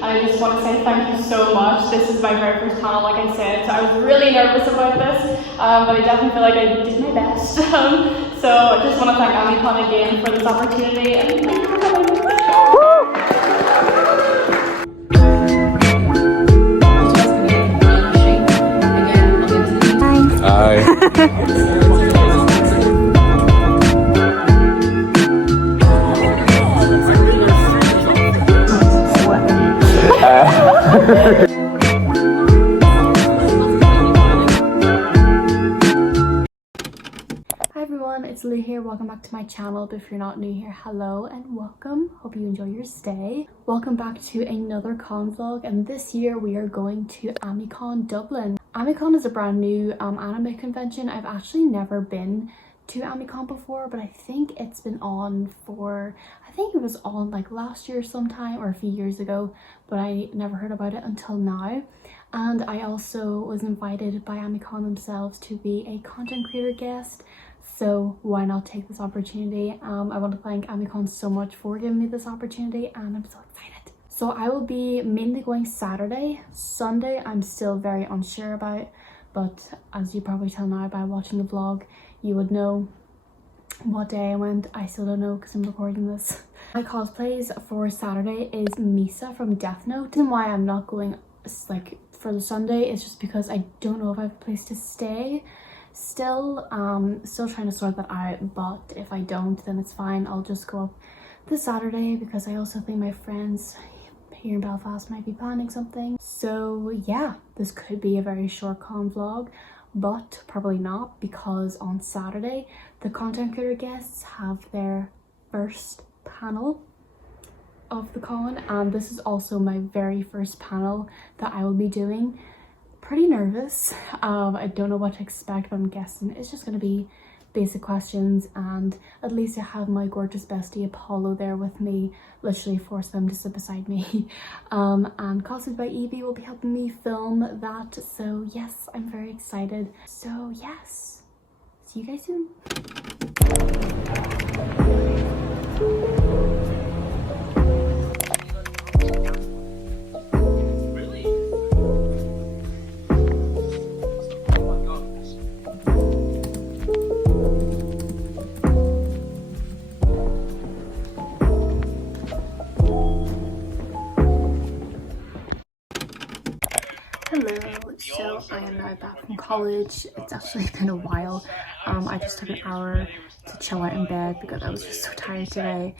and I just want to say thank you so much. This is my very first panel, like I said, so I was really nervous about this, but I definitely feel like I did my best. So I just want to thank Amicon again for this opportunity, and thank you for coming. Hi everyone, it's Lee here. Welcome back to my channel. But if you're not new here, hello and welcome. Hope you enjoy your stay. Welcome back to another con vlog, and this year we are going to Amikon Dublin. Amicon is a brand new anime convention. I've actually never been to Amikon before, but I think it's been on for, I think it was on like last year sometime or a few years ago, but I never heard about it until now. And I also was invited by Amikon themselves to be a content creator guest, so why not take this opportunity? I want to thank Amikon so much for giving me this opportunity, and I'm so excited. So I will be mainly going Saturday. Sunday I'm still very unsure about, but as you probably tell now by watching the vlog, you would know what day I went. I still don't know because I'm recording this. My cosplays for Saturday is Misa from Death Note. And why I'm not going like for the Sunday is just because I don't know if I have a place to stay. Still trying to sort that out, but if I don't, then it's fine. I'll just go up this Saturday because I also think my friends here in Belfast might be planning something. So yeah, this could be a very short con vlog, but probably not, because on Saturday the content creator guests have their first panel of the con, and this is also my very first panel that I will be doing. Pretty nervous. I don't know what to expect, but I'm guessing it's just going to be basic questions, and at least I have my gorgeous bestie Apollo there with me, literally force them to sit beside me. And Costumes by Evie will be helping me film that, so yes, I'm very excited. So yes, see you guys soon. Hello, so I am now back from college. It's actually been a while. I just took an hour to chill out in bed because I was just so tired today.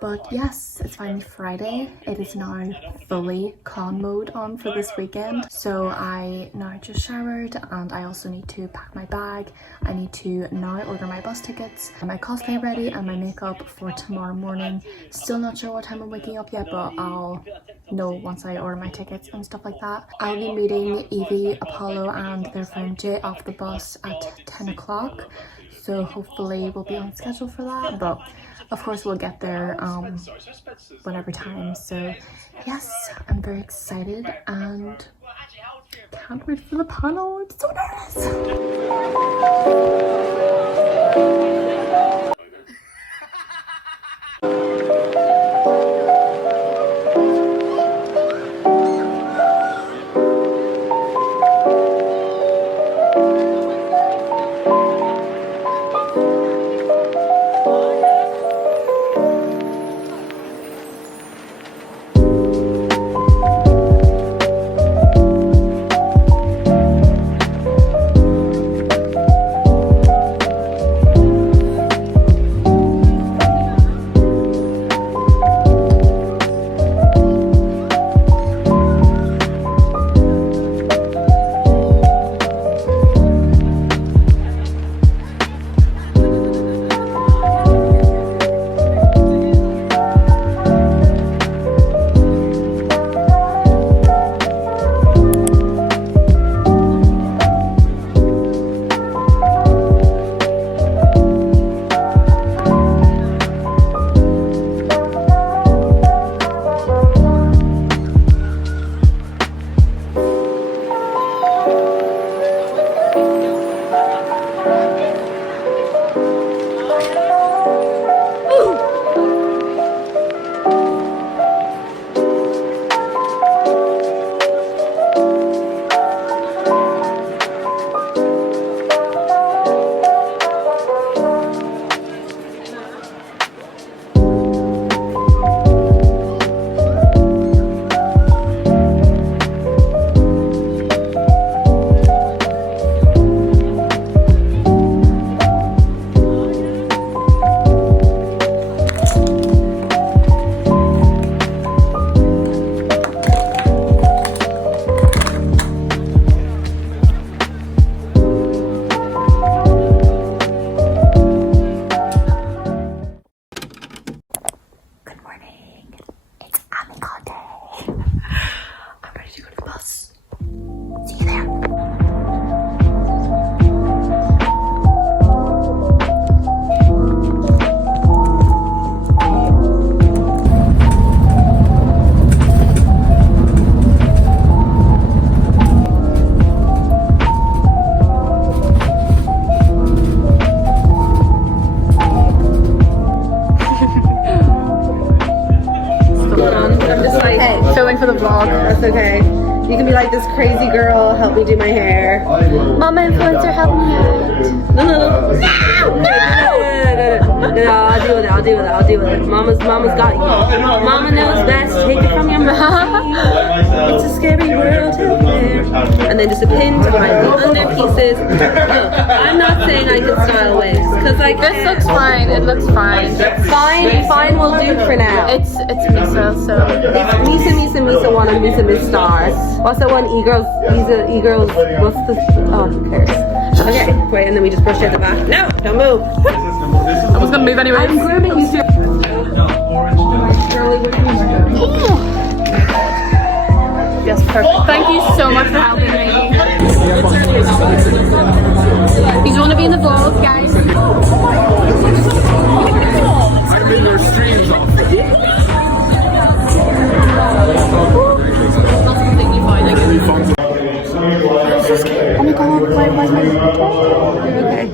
But yes, it's finally Friday. It is now fully con mode on for this weekend. So I now just showered, and I also need to pack my bag. I need to now order my bus tickets, and my cosplay ready, and my makeup for tomorrow morning. Still not sure what time I'm waking up yet, but I'll know once I order my tickets and stuff like that. I'll be meeting Evie, Apollo and their friend Jay off the bus at 10 o'clock. So hopefully we'll be on schedule for that, but of course we'll get there whatever time. So yes, I'm very excited and can't wait for the panel. I'm so nervous. vlog. That's okay. You can be like this crazy girl, help me do my hair. Mama influencer, help me out. No, I'll deal with it. Mama's got you. Mama knows best. Take it from your mom. It's a scary world out there. And then just a pin to hide the under pieces. No, I'm not saying I can style wigs, because like This looks fine. It looks fine. fine will do for now. It's Misa, so Misa want a Misa Miss Star. What's that one? E-girls, what's the, oh, who cares? Okay, wait, and then we just brush it at the back. No, don't move. I was gonna move anyway. I'm grooming you. Yes, perfect. Thank you so much for helping me. You want to be in the vlog, guys? I'm in their streams often. That's completely fine. I Really fun to Amikon, where's my You're okay.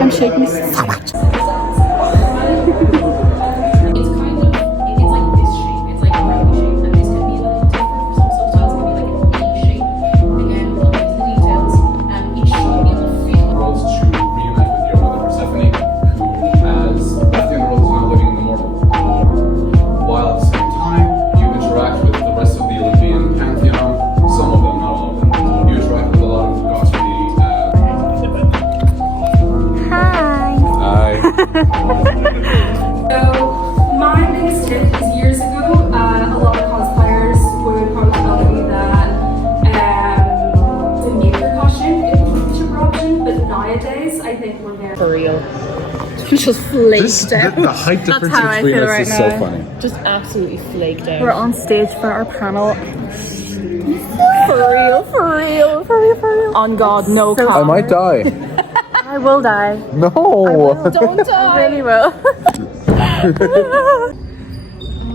I'm shaking so much. It's like this shape. It's like a round shape, and this can be a little different. For some styles, it can be like an E shape. Again, we'll look into the details. Each should be able to feel. Worlds to reunite with your mother Persephone, who has left the underworld, is now living in the mortal world. While at the same time, you interact with the rest of the Olympian pantheon. Some of them, not all of them. You interact with a lot of gods from the. Hi. So, my biggest tip is years ago, a lot of cosplayers would probably tell me that the maker costume is a cheaper option, but nowadays I think we're very For real. Just flaked out. The height difference how I between feel us right is now. so funny. Just absolutely flaked out. We're on stage for our panel. For real. On God, no I comment. might die. I will die. No. Don't I really will.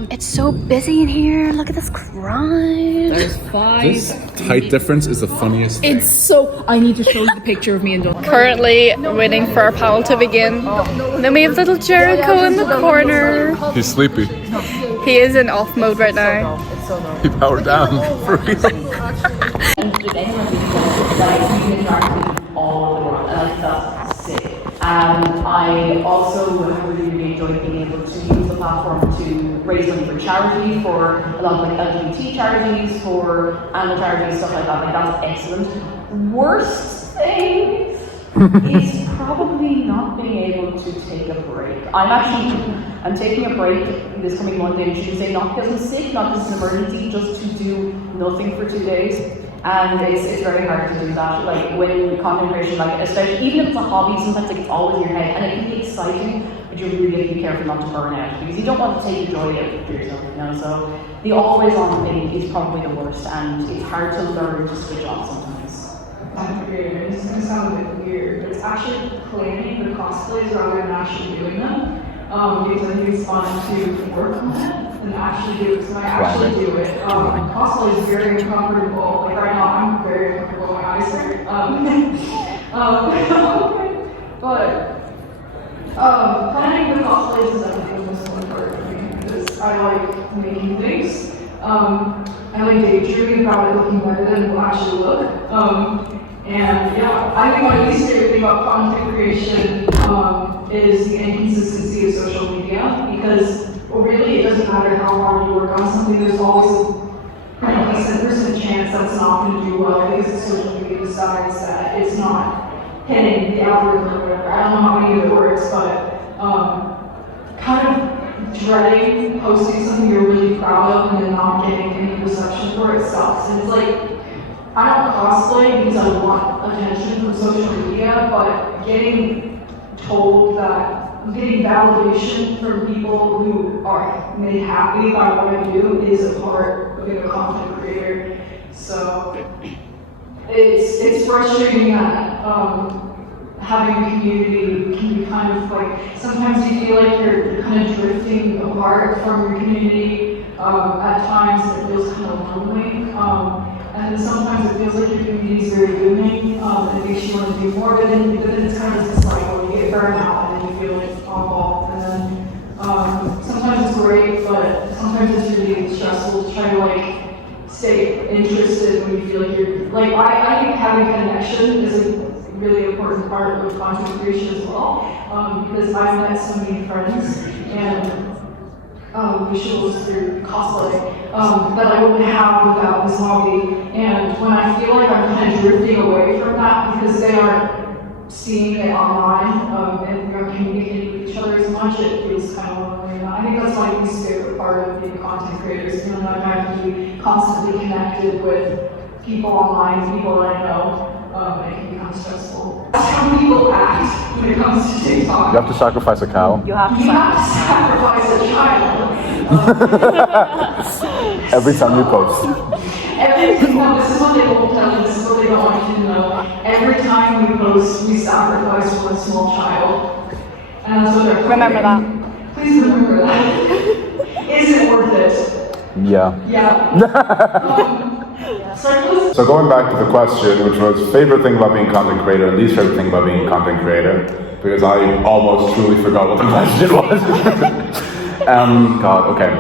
It's so busy in here. Look at this crime. There's 5. This height difference is the funniest thing. It's so. I need to show you the picture of me and Dawn. Currently waiting for our panel to begin. And then we have little Jericho in the corner. He's sleepy. He is in off mode right now. He powered down. For real. All of the world, and I thought that's sick. I also have really enjoyed being able to use the platform to raise money for charity, for a lot of like LGBT charities, for animal charities, stuff like that. Like that's excellent. Worst thing is probably not being able to take a break. I'm taking a break this coming Monday and Tuesday, not because I'm sick, not because it's an emergency, just to do nothing for 2 days. And it's very hard to do that. Like when content creation, like especially even if it's a hobby, sometimes like it's always in your head and it can be exciting, but you really have to be careful not to burn out because you don't want to take the joy out of yourself, you know. So the always on thing is probably the worst, and it's hard to learn to switch on sometimes. Content creator. This is going to sound a bit weird, but it's actually planning the cosplays rather than actually doing them. Because I think it's fun to work on it and actually do it. So I actually do it. Cosplay is very uncomfortable. Like right now, I'm very uncomfortable when I start. But planning the cosplays is definitely the most fun part for me because I like making things. I like daydreaming about it looking better than it will actually look. And yeah, I think my least favorite thing about content creation is the inconsistency of social media because really it doesn't matter how hard you work on something, there's always a 10% chance that's not going to do well because social media decides that it's not hitting the algorithm or whatever. I don't know how any of it works, but kind of dreading posting something you're really proud of and then not getting any reception for it sucks. And it's like, I don't cosplay because I want attention from social media, but getting told that I'm getting validation from people who are made happy by what I do is a part of being a content creator. So it's frustrating that having a community can be kind of like, sometimes you feel like you're kind of drifting apart from your community. At times it feels kind of lonely. And then sometimes it feels like your community is very booming, and it makes you want to do more, but then it's kind of just like, well, you get burned out and then you feel like involved. And then sometimes it's great, but sometimes it's really stressful. stressful to try to like stay interested when you feel like you're like I think having connection is a really important part of content creation as well, because I've met so many friends and visuals through cosplay that I wouldn't have without this hobby. And when I feel like I'm kind of drifting away from that because they aren't seeing it online and we aren't communicating with each other as much, it feels kind of lonely. And I think that's my least favorite part of being a content creator, is feeling like I have to be constantly connected with people online, people that I know. It can become stressful. That's how people act when it comes to TikTok. You have to sacrifice a cow You have to Sacrifice a child. every time you post. No, this is what they won't tell you, this is what they don't want you to know. Every time we post, we sacrifice one small child. And that's what they're doing. Remember that. Please remember that. Is it worth it? Yeah. Yeah. So going back to the question, which was favorite thing about being a content creator and least favorite thing about being a content creator, because I almost truly forgot what the question was. God, okay.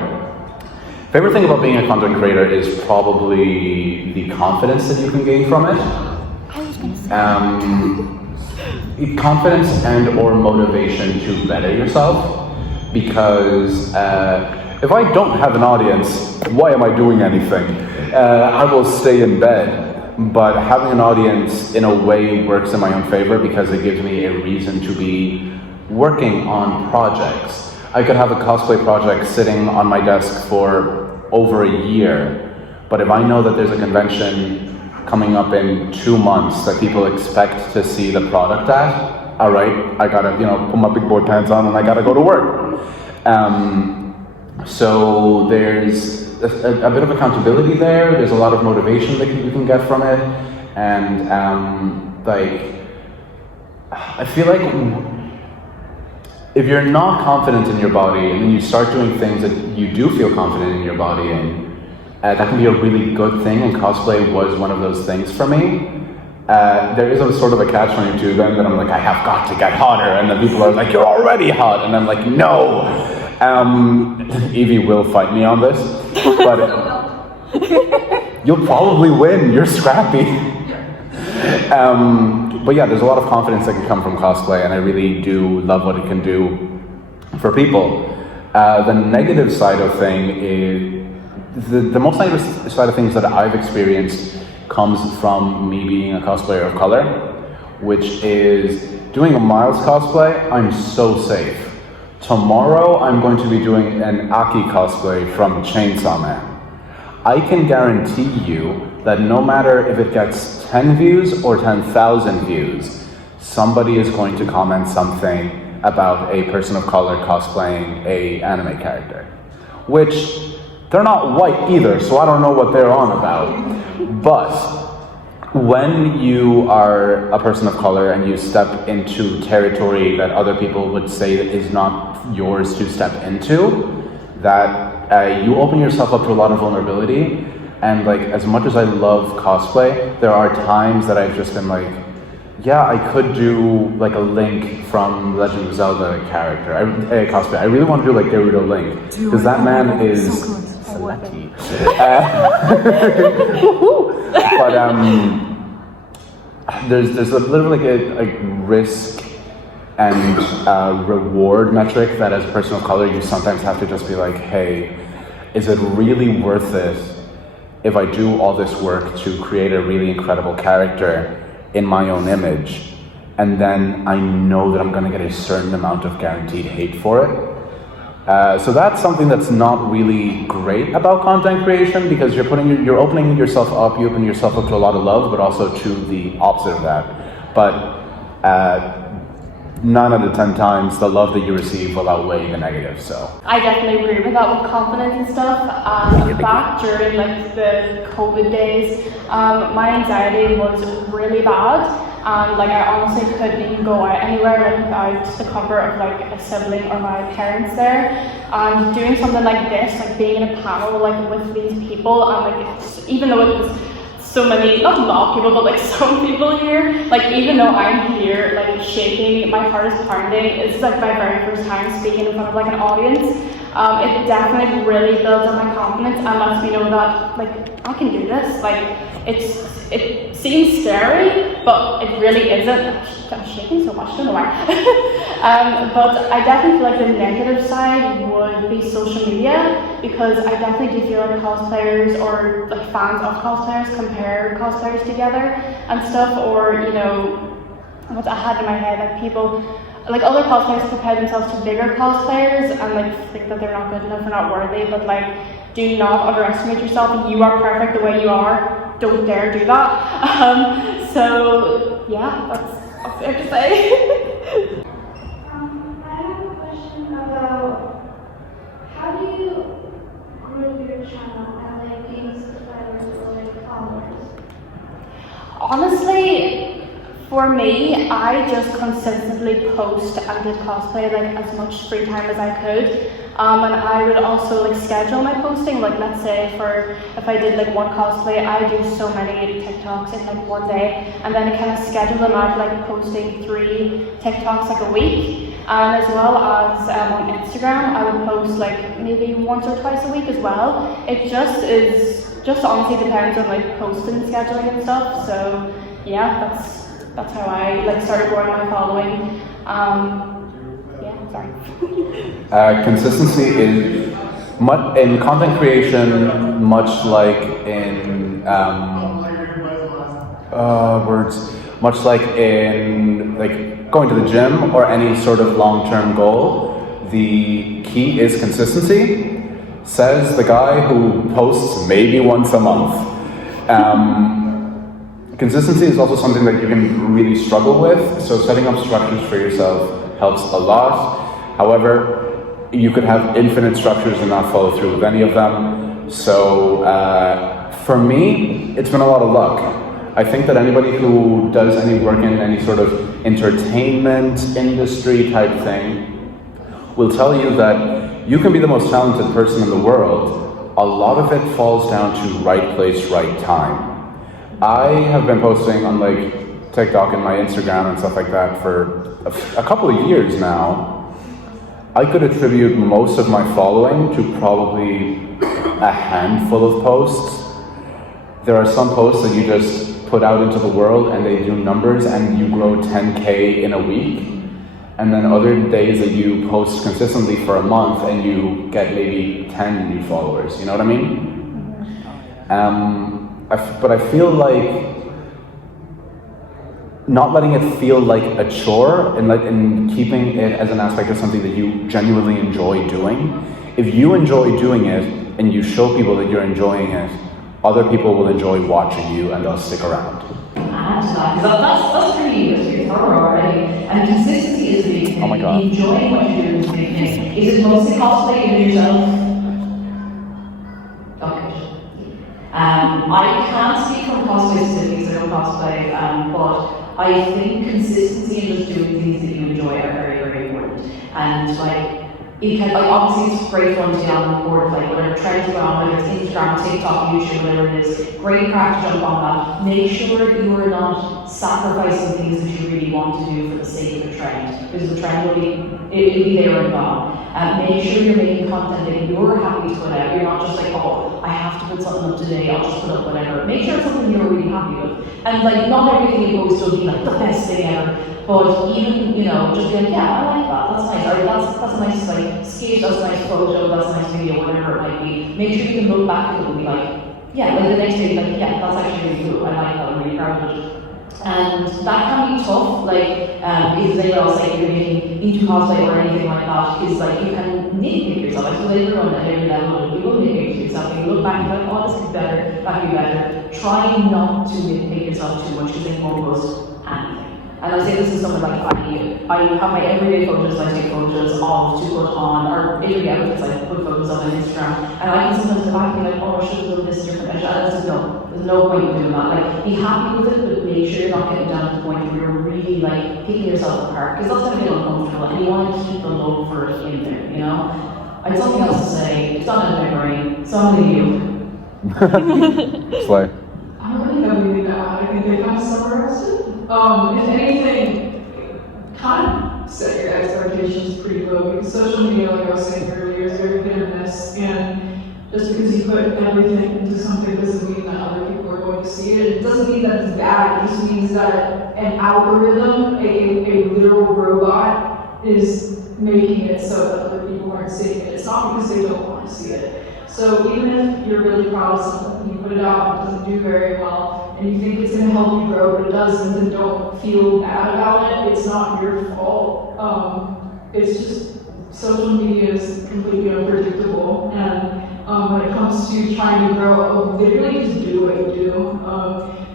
Favorite thing about being a content creator is probably the confidence that you can gain from it. Confidence and or motivation to better yourself, because if I don't have an audience, why am I doing anything? I will stay in bed, but having an audience in a way works in my own favor because it gives me a reason to be working on projects. I could have a cosplay project sitting on my desk for over a year, but if I know that there's a convention coming up in 2 months that people expect to see the product at, all right, I gotta, put my big boy pants on and I gotta go to work. So there's a bit of accountability there. There's a lot of motivation that you can get from it, and I feel like if you're not confident in your body and then you start doing things that you do feel confident in your body in, that can be a really good thing, and cosplay was one of those things for me. There is a sort of a catch-22 then that I'm like, I have got to get hotter, and then people are like, you're already hot, and I'm like, no. Evie will fight me on this, but you'll probably win, you're scrappy. But yeah, there's a lot of confidence that can come from cosplay, and I really do love what it can do for people. The negative side of thing is, the most negative side of things that I've experienced comes from me being a cosplayer of color, which is doing a Miles cosplay, I'm so safe. Tomorrow, I'm going to be doing an Aki cosplay from Chainsaw Man. I can guarantee you that no matter if it gets 10 views or 10,000 views, somebody is going to comment something about a person of color cosplaying a anime character. Which, they're not white either, so I don't know what they're on about. But when you are a person of color and you step into territory that other people would say is not yours to step into, that you open yourself up to a lot of vulnerability. And like, as much as I love cosplay, there are times that I've just been like, yeah, I could do like a Link from Legend of Zelda character, cosplay. I really want to do like Gerudo Link, because that man is slutty. But there's literally like a risk and reward metric that as a person of color you sometimes have to just be like, hey, is it really worth it if I do all this work to create a really incredible character in my own image, and then I know that I'm going to get a certain amount of guaranteed hate for it? So that's something that's not really great about content creation, because you're opening yourself up, you open yourself up to a lot of love, but also to the opposite of that. But 9 out of 10 times, the love that you receive will outweigh the negative, so. I definitely agree with that with confidence and stuff. Back during like the COVID days, my anxiety was really bad. Like I honestly couldn't even go out anywhere like without the cover of like a sibling or my parents there. And doing something like this, like being in a panel like with these people, and like even though it was so many, not a lot of people, but like some people here, like even though I'm here like shaking, my heart is pounding. It's like my very first time speaking in front of like an audience. it definitely really builds up my confidence and lets me know that like I can do this. Like it seems scary, but it really isn't. I'm shaking so much, I don't know why. But I definitely feel like the negative side would be social media, because I definitely do feel like cosplayers or like fans of cosplayers compare cosplayers together and stuff, or you know, what I had in my head, like people, like other cosplayers compare themselves to bigger cosplayers and like think that they're not good enough or not worthy, but like do not underestimate yourself. You are perfect the way you are. Don't dare do that. So yeah, that's fair to say. I have a question about how do you grow your channel and like gain subscribers or like followers? Honestly, for me, I just consistently post and did cosplay like as much free time as I could. And I would also like schedule my posting, like let's say if I did like one cosplay, I do so many TikToks in like one day, and then I kind of schedule them out like posting 3 TikToks like a week. And as well as on Instagram, I would post like maybe once or twice a week as well. It just honestly depends on like posting scheduling and stuff. So yeah, that's how I like started growing my following. Yeah, sorry. Consistency is in content creation, much like in much like in like going to the gym or any sort of long-term goal. The key is consistency. Says the guy who posts maybe once a month. Consistency is also something that you can really struggle with, so setting up structures for yourself helps a lot. However, you could have infinite structures and not follow through with any of them. So for me, it's been a lot of luck. I think that anybody who does any work in any sort of entertainment industry type thing will tell you that you can be the most talented person in the world. A lot of it falls down to right place, right time. I have been posting on like TikTok and my Instagram and stuff like that for a couple of years now. I could attribute most of my following to probably a handful of posts. There are some posts that you just put out into the world and they do numbers and you grow 10K in a week. And then other days that you post consistently for a month and you get maybe 10 new followers, you know what I mean? But I feel like not letting it feel like a chore and keeping it as an aspect of something that you genuinely enjoy doing. If you enjoy doing it and you show people that you're enjoying it, other people will enjoy watching you and they'll stick around. That's pretty thorough already. And consistency is a big thing. Oh my God. Enjoying what you do is a big thing. Is it mostly cosplay you do yourself? Okay. I can't speak from cosplay specifically because I don't cosplay, but I think consistency and just doing things that you enjoy are very, very important. And like, it can, like, obviously it's great fun to get on board, like whatever trends go on, whether it's Instagram, TikTok, YouTube, whatever it is, great crack to jump on that. Make sure you are not sacrificing things that you really want to do for the sake of the trend, because the trend will be there and gone. Make sure you're making content that you're happy to put out. You're not just like, oh, I have to put something up today, I'll just put up whatever. Make sure it's something you're really happy with. And like, not everything you post will be like the best thing ever, but even, you know, just be like, yeah, I like that, that's nice, or that's a nice like skate, that's a nice photo, that's a nice video, whatever it might be. Make sure you can look back at it and be like, yeah, like the next day, like, yeah, that's actually really cool, I like that, I'm really proud of it. And that can be tough, like, if anyone else, like, you're making into cosplay or anything like that, is like, you can nitpick yourself, like, so everyone at every level, you will nitpick yourself, you look back and be like, oh, this could be better, that could be better. Try not to nitpick yourself too much, because it won't post anything. And I say this is something like, I have my everyday photos, I take photos of Qcon, or everyday outfits, I put photos of on Instagram, and I can sometimes go back and be like, oh, I should have done this different, and just no, there's no point in doing that. Like, be happy with it, but make sure you're not getting down to the point where you're really like picking yourself apart, because that's going to be uncomfortable, and you want to keep the love for it in there, you know? I had something else to say, it's not in my brain, so I'm going to you. Slay. I don't really have anything to add. I think they kind of summarized it. If anything, kind of set your expectations pretty low, because social media, like I was saying earlier, is very hit or miss, and just because you put everything into something doesn't mean that other people are going to see it. It doesn't mean that it's bad, it just means that an algorithm, a literal robot, is making it so that other people aren't seeing it. It's not because they don't want to see it. So even if you're really proud of something, you put it out and it doesn't do very well, and you think it's going to help you grow, but it doesn't, then don't feel bad about it. It's not your fault. It's just, social media is completely unpredictable, and when it comes to trying to grow, literally just do what you do.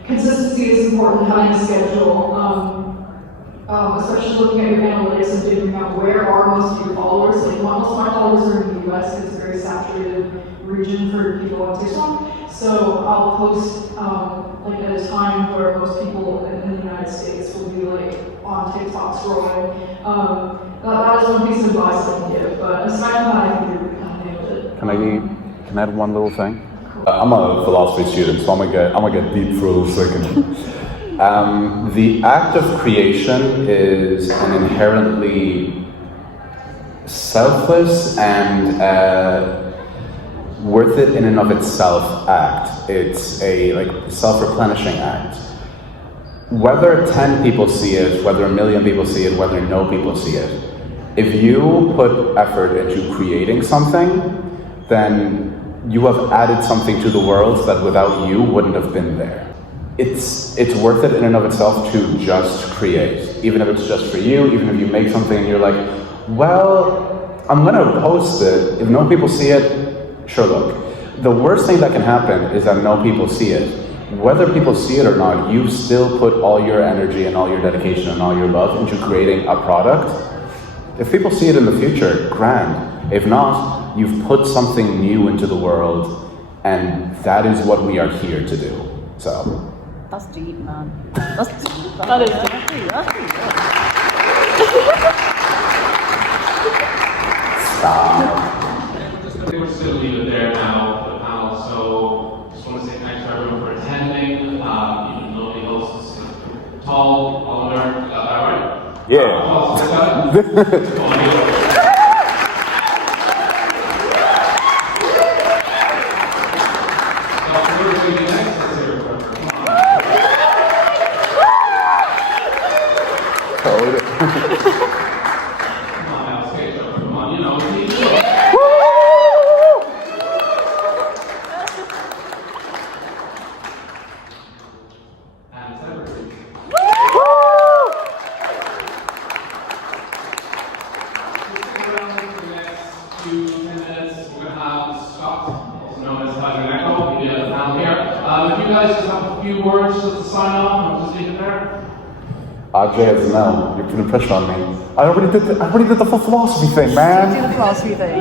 Consistency is important, having a schedule, especially looking at your analytics and figuring out where are most of your followers. Like most of my followers are in the US, because it's a very saturated region for people on TikTok. So I'll post like at a time where most people in the United States will be like on TikTok scrolling. That is one piece of advice I can give, but aside from that, I think you're kind of nailed it. Can I add one little thing? I'm a philosophy student, so I'm gonna get deep for a little second. The act of creation is an inherently selfless and worth it in and of itself act. It's a self-replenishing act. Whether 10 people see it, whether 1 million people see it, whether no people see it, if you put effort into creating something, then you have added something to the world that without you wouldn't have been there. It's worth it in and of itself to just create, even if it's just for you, even if you make something and you're like, well, I'm gonna post it. If no people see it, sure, look. The worst thing that can happen is that no people see it. Whether people see it or not, you still put all your energy and all your dedication and all your love into creating a product. If people see it in the future, grand. If not, you've put something new into the world, and that is what we are here to do. So. That's deep, man. That's deep. That is deep. Stop. We're just going to leave it there now for the panel. So, just want to say thanks to everyone for attending. Even lovely hosts, tall, Oliver, got that right? Yeah. Jay, no, you're putting pressure on me. I already did the full philosophy thing, man. Do the philosophy thing.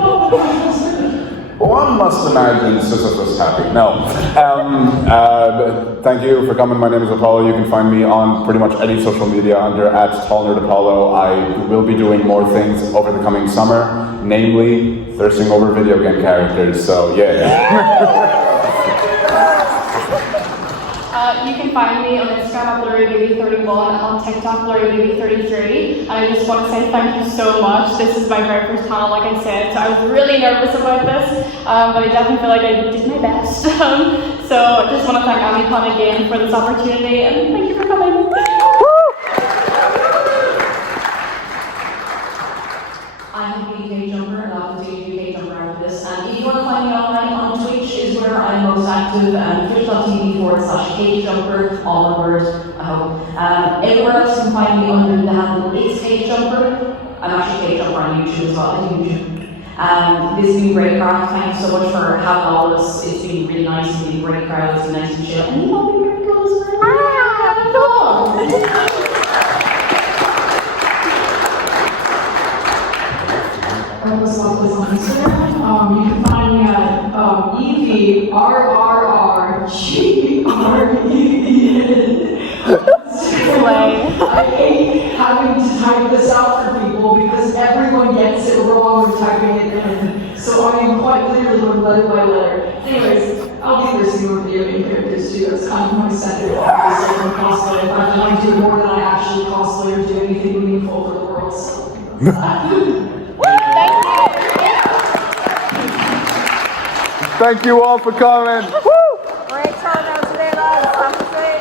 One must imagine Sisyphus happy. No. Thank you for coming. My name is Apollo. You can find me on pretty much any social media under @TallNerdApollo. I will be doing more things over the coming summer, namely thirsting over video game characters. So yeah. You can find me on Instagram at BlurryBaby31 and on TikTok BlurryBaby33. And I just want to say thank you so much. This is my very first panel, like I said, so I was really nervous about this, but I definitely feel like I did my best. So I just want to thank Amicon again for this opportunity, and thank you for coming. I'm a UK jumper, and I'll continue UK jumper after this. And if you want to find me online, on Twitch is where I'm most active, twitch.tv/CageJumper, all one word, I hope. Everywhere else you can find me under the handle It's Cage Jumper. I'm actually Cage Jumper on YouTube as well, I do YouTube. This has been great crack. Thank you so much for having all of us. It's been really nice, it's been a great crowd, it's been nice and chill. And you've all been very close. Us on Instagram. You can find me at I hate having to type this out for people because everyone gets it wrong when typing it in. So I am quite clearly going letter by letter. Anyways, I'll be listening with video game characters too. That's kind of my center of cosplay. In fact, I do more than I actually cosplay or do anything meaningful for the world. So. Thank you all for coming. Great turnout today, lads. I have to say.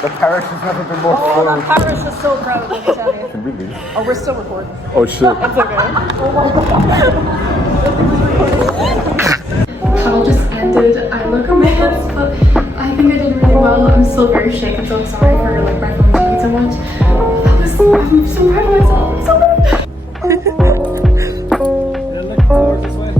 The parish has never been more Oh, full. the parish is so proud, let me tell you. Can we leave? Oh, we're still recording. Oh shit. It's okay. Panel just ended. I look a mess, but I think I did really well. I'm still very shaken, so I'm sorry for like my phone taking so much. But I'm so proud of myself. I'm so proud. Look forward this way.